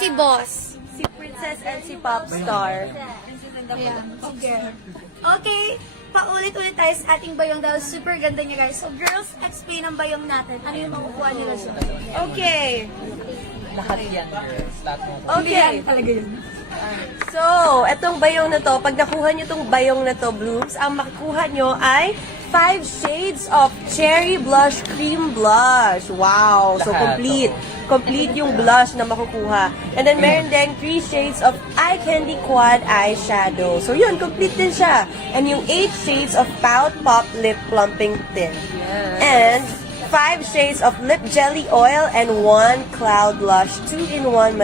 si Boss. Si Princess and si Popstar. Ayan. Okay, paulit-ulit tayo sa ating bayong dahil super ganda niya guys. So girls, explain ang bayong natin. Ano yung makukuha nila siya? Okay. Lahat yan, girls. Lahat mo. Okay. Talaga yun. So, etong bayong na to, pag nakuha nyo tong bayong na to, Blooms, ang makukuha nyo ay 5 shades of Cherry Blush Cream Blush. Wow! So, Lahat, complete. Complete yung blush na makukuha. And then, meron din 3 shades of Eye Candy Quad Eyeshadow. So, yun, complete din siya. And yung 8 shades of Pout Pop Lip Plumping Tint. And 5 shades of Lip Jelly Oil and 1 Cloud Blush 2-in-1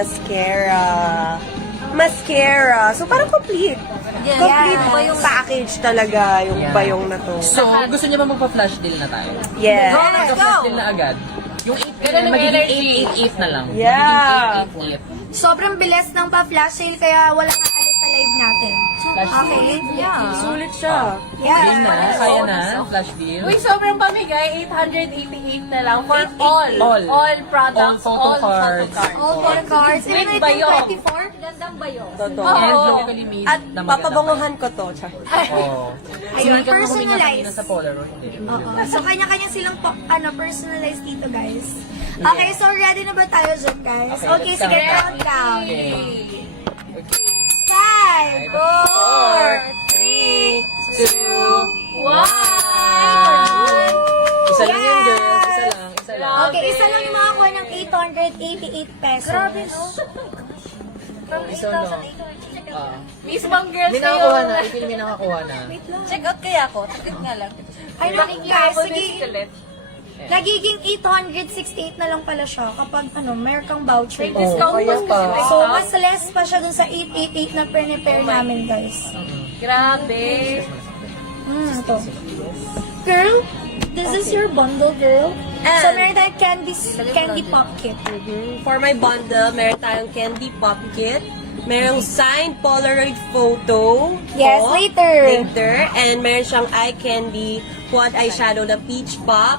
Mascara. So, parang complete. Yes. Complete Yes. package talaga yung Yeah. bayong na to. So, gusto niyo ba magpa-flash deal na tayo? Yes. Let's Magpa-flash go! deal na agad. Yung 8 Ganun ang magiging energy. 8-8 na lang. Yeah. Magiging 8-8. Sobrang bilis ng pa-flash sale kaya walang aalis sa live natin. Okay? Yeah. Sulit siya. Game na, Yeah. kaya na, flash deal. Uy, sobrang pamigay. 888 na lang for all. All. Products. All photo cards. All four cards. With Even bayong. 24. Gandang bayo. Totoo. And Oo. locally made At na maganda. papabanguhan ko to. Char. Oo. Ayun, Sinigang mo kami nga personalized. kanina sa Polaroid. Hindi. Oo. So, kanya-kanya silang personalized dito, guys. Okay, so ready na ba tayo dyan, guys? Okay, Okay, let's sige, count. countdown. Okay. 5, 4, 3, 2, 1. Isa lang yan, girls. Isa lang. Isa lang. Okay, isa lang yung makakuha ng 888 pesos. Grabe, no? Isa lang. Ah. Mismong girls May kayo. nakakuha na. I feel may nakakuha na. Check out kaya ako. Takit nga lang. Ay, naku, guys, sige. Ulit. Nagiging 868 na lang pala siya kapag, meron kang voucher. Oh, Discount kaya mo pa. So, mas less pa siya dun sa 888 na prepare namin, guys. Grabe. Ito. Girl, this is your bundle, girl. And- So, meron tayong candy pop kit. For my bundle, meron tayong candy pop kit. Merong signed Polaroid photo. Yes, ko, later. And meron siyang eye candy quad eyeshadow na peach pop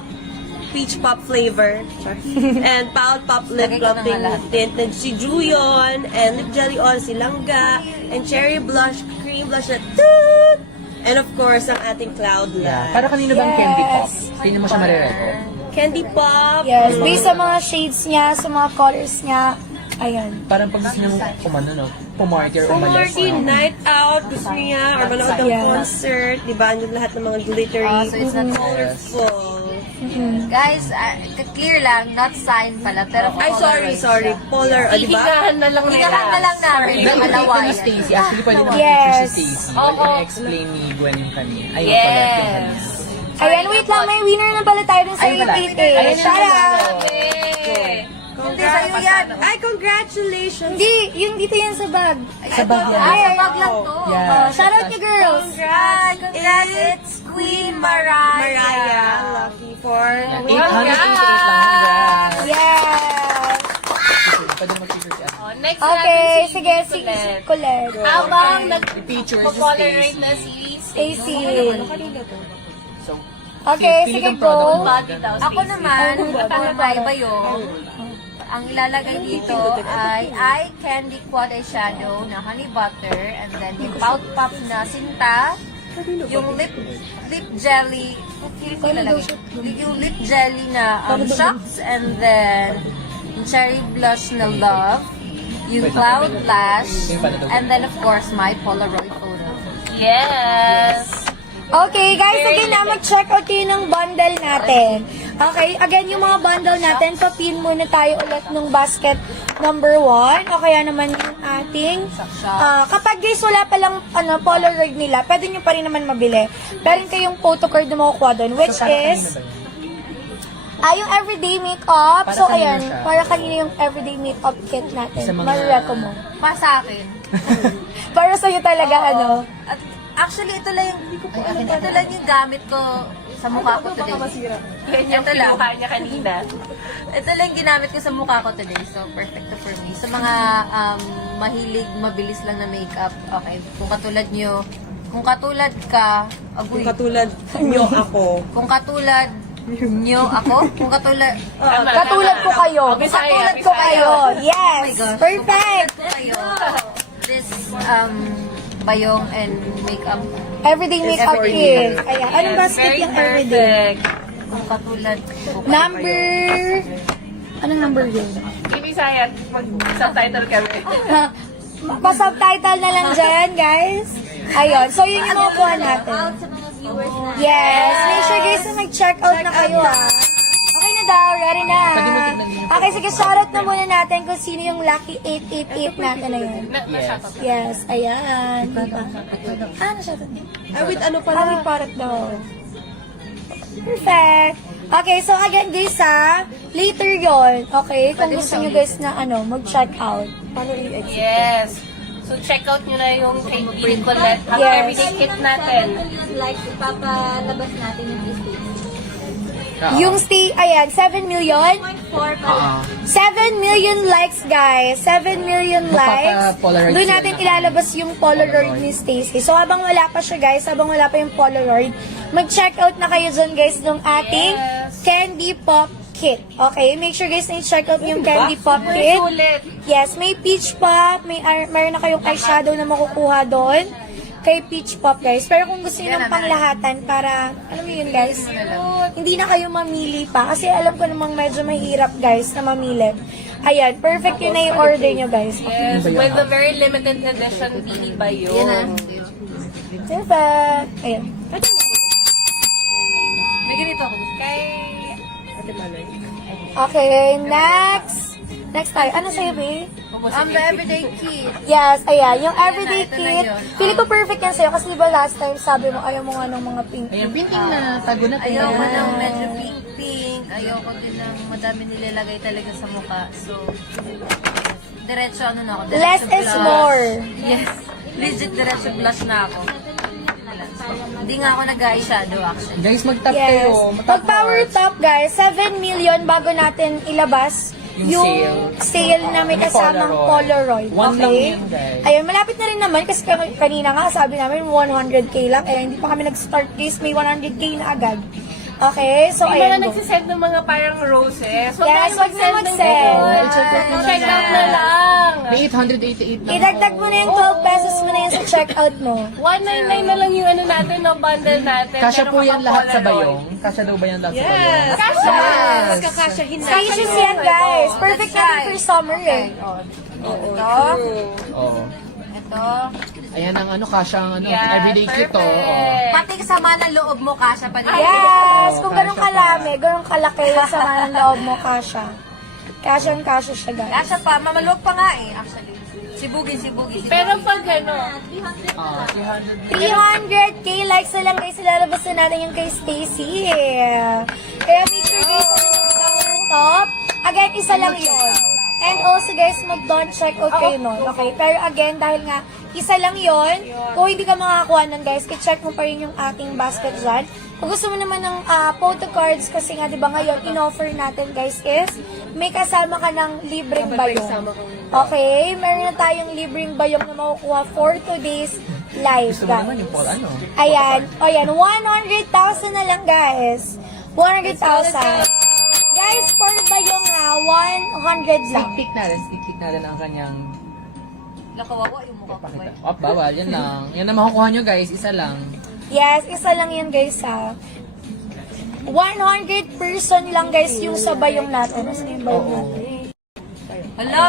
flavor. Char. And Pout Pop lip plumping tint na si Juyon. And lip jelly oil si Langga. And cherry blush, cream blush na toot! And of course, ang ating cloud Yeah. light. Para kanino bang Yes. candy pop? Sino mo siya marireco? Candy pop. Yes, based sa mga shades niya, sa mga colors niya. Ayan. Parang pag gusto niyo kumano, no? Pumarty or umalis. Party, night out, gusto niya, or manood ng Yeah. concert, di ba? Andun lahat ng mga glittery, So it's not colorful. Guys, clear lang, not sign pala. Pero Ay, sorry. Polar, di ba? Higahan na lang Higahan na lang namin. Dahil Yung ito alawa ni yan. Stacy. Actually, pwede naman Yes. picture si Stacy. Pwede Oo. na explain ni Gwen yung kanina. Ay, yung Yes. pala, yung kanina. Ayan, wait lang, may winner na pala tayo dun sa Ayun pala. 888. Ayun Shout na out! Hindi sa'yo yan. Ay, congratulations! Hindi, yung dito yan sa bag. Sa bag yan. Ay, Sa bag lang to. Yeah. shout out niyo, girls. Congrats, it's Queen Mariah. Mariah, lucky for... Yan, 888 lang. Congrats. Yes! Pwede mag-picture si Ate. Oh, next Okay, natin si sige, si Colette. Colette. Habang I-picture si nag-polaroid Stacy. na si Stacy. So, Okay, pili sige, kang product go. mo. Body daw, Ako Stacy. naman, Para ba yun? Ang ilalagay dito ay eye candy quad eyeshadow na honey butter, and then yung Pout Pop na sinta, yung lip jelly, yung lip jelly na shucks, and then yung cherry blush na love, yung cloud lash, and then of course my Polaroid photo. Yes! Okay, guys, again na, mag-check out kayo ng bundle natin. Okay, again, yung mga bundle natin, papin muna tayo ulit nung basket number 1, o kaya naman yung ating, kapag guys, wala palang Polaroid nila, pwede nyo pa rin naman mabili. Meron kayong photocard na makukuha doon, which is, yung everyday makeup. Para So, kanino ayan, siya? para kanina yung everyday makeup kit natin. Sa mga- Marireco mo. Pa sa akin. Para sa'yo talaga, ano. At actually, ito lang yung gamit ko sa mukha ko today. Yan yung Ito lang. kinuha niya kanina. Ito lang yung ginamit ko sa mukha ko today. So, perfect to for me. Sa mga mahilig, mabilis lang na makeup, okay. Kung katulad nyo, kung katulad ka, agoy. Katulad nyo ako. Kung katulad Nyo ako? Kung katulad... Katulad ko kayo. Katulad ko kayo. Yes. Oh my gosh. Perfect. Katulad ko kayo. This, bayong and makeup. Everyday makeup kit. Ayan. Anong basket yung everyday? Kung katulad ko kayo. Number... Anong number yun? Ibisaya, mag-subtitle kami. Pa-subtitle na lang dyan, guys. Ayun. So, yun yung makukuha natin. Yes. Make sure guys na mag-check out na kayo, ah. Okay na daw. Ready na. Okay, sige. Shoutout na muna natin kung sino yung lucky 888 natin na yun. Yes. Ayan. Diba? Na-shoutout niya? With ano pala? Awit parat daw. Perfect. Okay, so again guys later yon. Okay, kung gusto nyo guys na mag-check out. Paano i-exit? Yes. So, check out nyo na yung kay Queen Colette. Ang Yes. everyday kit natin. Like, ipapalabas natin yung business. Yung stay, ayan, 7 million. 7 million likes, guys. 7 million likes. Magpapa-Polaroid Doon sila natin na. ilalabas yung Polaroid ni Stacy. So, habang wala pa siya, guys, habang wala pa yung Polaroid, mag-check out na kayo dyan, guys, ng ating Candy Pop Kit. Okay? Make sure, guys, na i-check out yung Candy Pop Kit. Sulit. Yes, may peach pop, mayroon na kayong eyeshadow na makukuha doon. Kay peach pop, guys. Pero kung gusto niyo ng panglahatan para, alam mo yun, guys, hindi na kayo mamili pa. Kasi alam ko namang medyo mahirap, guys, na mamili. Ayan, perfect yun na yung order nyo, guys. Yes, with the very limited edition Pili Bayong. Perfect. Ayan. May ganito ako. Kay... Okay, next. Next tayo. Ano sa'yo, babe? The everyday kit. Yes, ayan. Yung everyday Ito na kit. yun. Pili ko perfect yan sa'yo. Kasi diba last time sabi mo, ayaw mo nga ng mga pink. Ayan, painting na. Tago na tayo. Ayoko ng medyo pink-pink. Ayoko din ng madami nilalagay talaga sa mukha. So, diretso na ako. Diretso Less is blush. more. Yes. Legit diretso blush na ako. Hindi nga ako nag-eyeshadow actually. Guys, mag-tap Yes. kayo. Pag power top, guys, 7 million bago natin ilabas yung sale na may kasamang Polaroid. One lang Okay? yun, guys. Ayun, malapit na rin naman kasi kanina nga sabi namin 100k lang. Eh, hindi pa kami nag-start guys, may 100k na agad. Okay, so May mga ayan. nagsisend ng mga parang roses. Yes, wag na mag-send. Check out na lang. May 888 lang. Idagdag mo na yung 12 pesos mo na yan sa checkout mo. 199 na lang yung ano natin, no, bundle natin. Kasya Pero po yan lahat sa Polaroid. bayong. Kasya daw ba yan lahat sa bayong? Kasya! Yes. Spacious yan, guys. Perfect natin for summer eh. Ito. Oo. Ito. Ayan ang kasya ang Yeah, everyday kit to. perfect. Pati kasama ng loob mo, kasha pa din. Yes, kung kasha ganun kalami, ganun kalaki yung sama ng loob mo, kasha. Kasyang-kasya siya, guys. Kasha pa, mamaluwag pa nga eh, actually. Sibugin. Pero pag ano, 300. 300k likes na lang, guys. Ilalabas na natin yung kay Stacy. Kaya make sure, guys, power top. Again, isa lang yun. And also, guys, mag-don't check out kayo nun. Okay? Pero again, dahil nga, isa lang yun. Kung hindi ka makakakuha nun, guys, i-check mo pa rin yung ating basket dyan. Kung gusto mo naman ng photo cards, kasi nga, di ba ngayon, in-offer natin, guys, is may kasama ka ng libreng bayong. Okay? Meron na tayong libreng bayong na makukuha for today's live, Gusto mo naman guys. yung Paul, Ayan. O yan, 100,000 na lang, guys. 100,000. Guys, for bayong ha, 100 lang. Stick na rin ang kanyang Nakawawa yung mukha ko. pakita. Bawal. Yan lang. Yan na makukuha nyo, guys. Isa lang. Yes, isa lang yan, guys, ha. 100 person lang, guys, yung sa bayong natin. Ano yung bayong natin? Hala,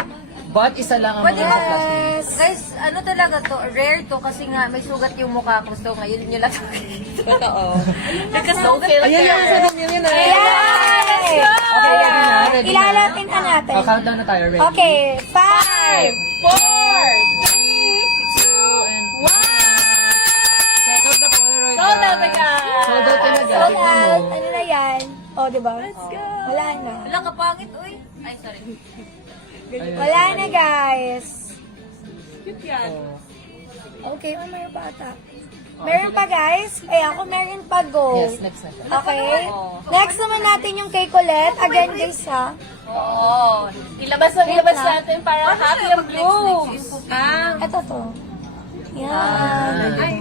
But isa lang ang pwede mga ba? Yes. Guys, ano talaga to? Rare to kasi nga may sugat yung mukha ko. So ngayon nyo lang. Totoo. Because no filter. Ayan yung 7 million na. Yay! Okay, ready na. ilalatin na natin. Countdown na tayo. Ready? Okay, 5, 4, 3, 2, 1. Check out the Polaroid. Sold out agad. Sold out talaga. sold Tignan out. mo. Ano na yan? O, diba? Let's go. Wala na. Wala ka pangit, uy. Ay, sorry. Wala na, guys. Oh. Okay, meron pa ata. Meron pa, guys. Ay, ako meron pa, go. Yes, next na. Okay? Next naman natin yung kay Colette. Again, guys, ha? Oo. Ilabas natin para happy ang blooms. Ito to. Yan. Ay.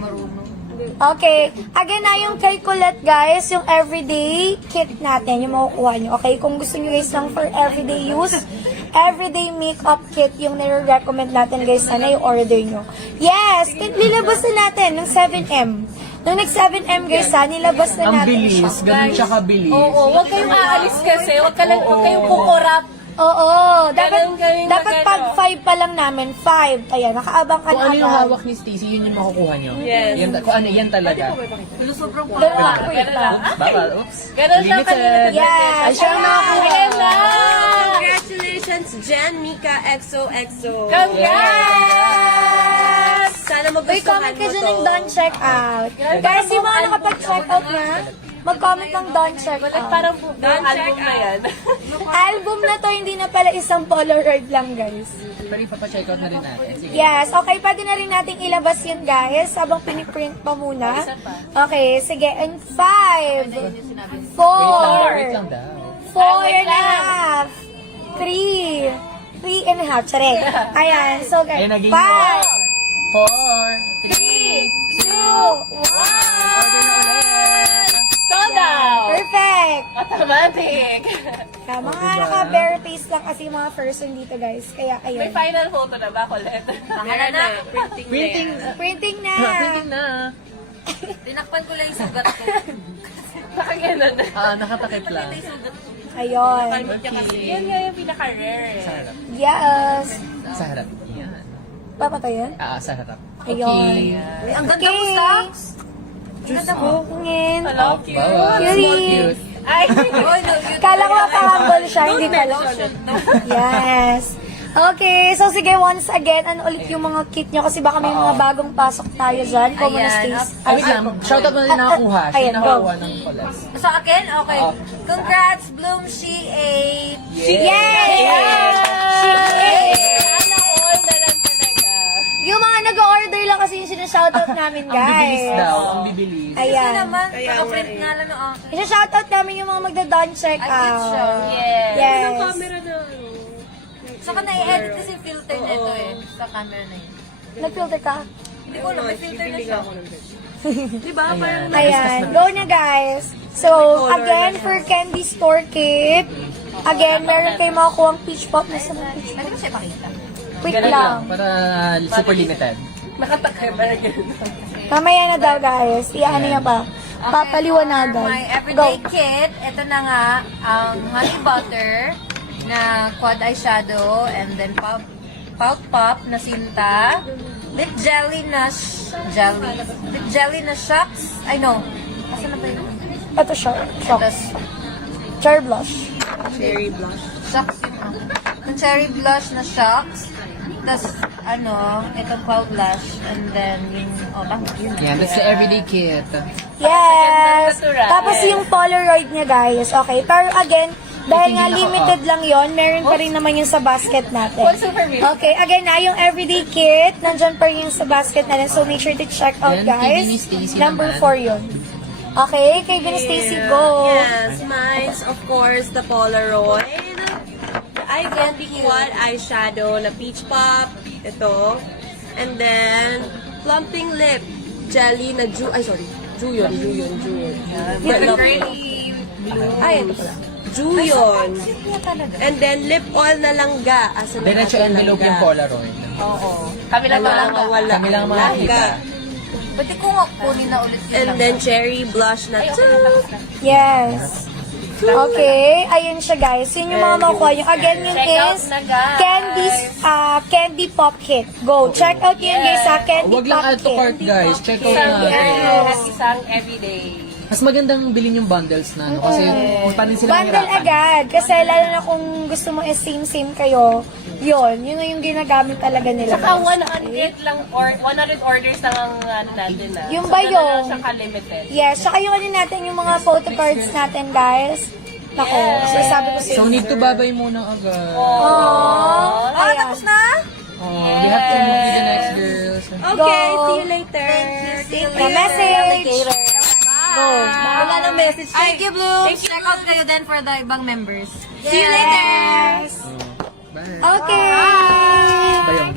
Okay. Again na yung kay Colette, guys, yung everyday kit natin, yung makukuha nyo. Okay? Kung gusto nyo guys lang for everyday use, everyday makeup kit yung nire-recommend natin, guys. Sana yung order nyo. Yes! Nilabas na natin ng 7M. Nung nag-7M, guys, nilabas na Ang natin siya. bilis, ganun siya kabilis. Oo, huwag kayong aalis kasi. Huwag kayong kukurap. Oo. Dapat, Ganun, dapat pag 5 pa lang namin, 5. Ayan, nakaabang ka Kung na ano yung agad. hawak ni Stacy, yun yung makukuha nyo. Yes. Yan, kung ano, yan talaga. Wait lang. Bawal, oops. Ganun siya Limited. Yes. Ay, siya ang nakakuha. Ayan na! Congratulations, Jen Mika XOXO. Congrats! Sana Uy, magustuhan comment ka mo dyan to. ng done check out. Guys, yung mga nakapag-check out na, mag-comment ng done check out. Parang buong album na yan. Album na to, hindi na pala isang Polaroid lang, guys. Pero ipapacheck out na rin natin. Sige. Yes, okay, pwede na rin natin ilabas yun, guys, habang piniprint pa muna. Okay, sige, and 5, 4, Wait lang daw. 4.5, 3, 3.5, tsare. Ayan, so guys, Ay, naging 5, 4, 3, 2, 1. Sold out! Perfect! Automatic! Kaya mga naka-bare face lang kasi yung mga person dito, guys. Kaya, May ayun. final photo na ba, Colette? Meron na, printing na Printing, yan. Printing na! printing na. Tinakpan ko lang yung sugat ko. Baka ganun. Nakatakip lang. Ayun. Yan nga yung pinaka-rare. Sa harap. Yes. Sa harap. Yan. Papatayin? Sa harap. Ayun. Okay. Ang ganda mo, Stocks! Diyos ko, ngin. Hello, cute. Bawal. Cutie. Cute. Ay, Oy, no, cute. Kala ko mapahambol siya, hindi pala. Yes. Okay, so sige, once again, ano ulit yung mga kit nyo? Kasi baka may mga bagong pasok tayo dyan. Common Ayan. Stays. Ay, wait lang. Shoutout mo na yung nakakuha. Siya Ayan, yung go. nakakuha ng collab. Sa akin? Okay. Oo. Congrats, Bloom She 8. Yay! Sana all na lang talaga. Yung mga nag-order lang kasi yung sinashoutout namin, Ang bibilis guys. daw. Ang bibilis. Kasi Ayan. naman, Kaya naka-print nga nga lang ng akin. Isa-shoutout namin yung mga magda-done check Ay, good show. out. Yes. Yes. Camera na, Saka na-edit kasi yung filter nito eh. Sa camera na yun. Nag-filter ka? Hindi ko alam, may filter na siya. Diba? Parang Ayan. Go na, guys. So, again, for candy store kit, again, meron kayo makukuha ang peach pop na sa mga peach pop. Pwede ko siya ipakita. Quick Ganun lang. Para super limited. Nakatakay ba na ganun? Mamaya na daw, guys. Iyaano niya pa. Papaliwanagan. My Go. everyday kit, ito na nga, ang honey butter na quad eyeshadow, and then pout pop na sinta, lip jelly na lip jelly na shocks. I know. Asan na ba yun? Ito siya. Shock. Tapos, Cherry blush. cherry blush. shocks yun. Yung cherry blush na shocks. Tapos, itong pout blush. And then, yung, yun. Yan, that's the everyday kit. Yes. natural. Tapos yung Polaroid niya, guys. Okay. Pero again, dahil nga limited lang yon, meron pa rin naman yung sa basket natin. Super mix. Okay, again na, yung everyday kit, nandyan pa rin yung sa basket natin. So, make sure to check out, Yan, guys. TV ni Stacy Number naman. 4 yun. Okay, kay Gwen Stacy, go. Yes, mine's of course the Polaroid. The Eye Candy Quad Eyeshadow na Peach Pop. Ito. And then, Plumping Lip Jelly na Juyon. Ay, ito pala. Juyon. And then, lip oil na langga. Asa na Diretso natin envelope yung langga? Polaroid. Oo. Kami lang lang. Wala. Kami lang makikita. Pwede ko nga kunin na ulit yun And lang. then, cherry blush na Yes. Okay, ayun siya, guys. Yun yung mga makukuha nyo. Again, yun Check out is na, guys. candy pop kit. Go. Check out yun, guys, sa candy Huwag lang pop add to cart, kit. guys. Check out Isang na. rare at isang everyday. Mas magandang bilhin yung bundles na, no? Kasi pa rin sila Bundle mahirapan. agad. Kasi lalo na kung gusto mo same kayo, yun na yung ginagamit talaga nila. Saka 100 lang or 100 orders lang ang natin na. Yung ba So, yung- na siya ka-limited. Yes, saka yung ano natin, yung mga photo cards natin, guys. Nako, so sabi ko sa So, inyo. need to babay muna agad. Aww. Ayan. Tapos na? Oh, we have to move to the next, girls. Okay, Go. see you later. The message. Go. Wala nang message. Thank you, Bloom. Check out kayo din for the ibang members. See you later! Yes. Bye. Okay. Bayong, bayong.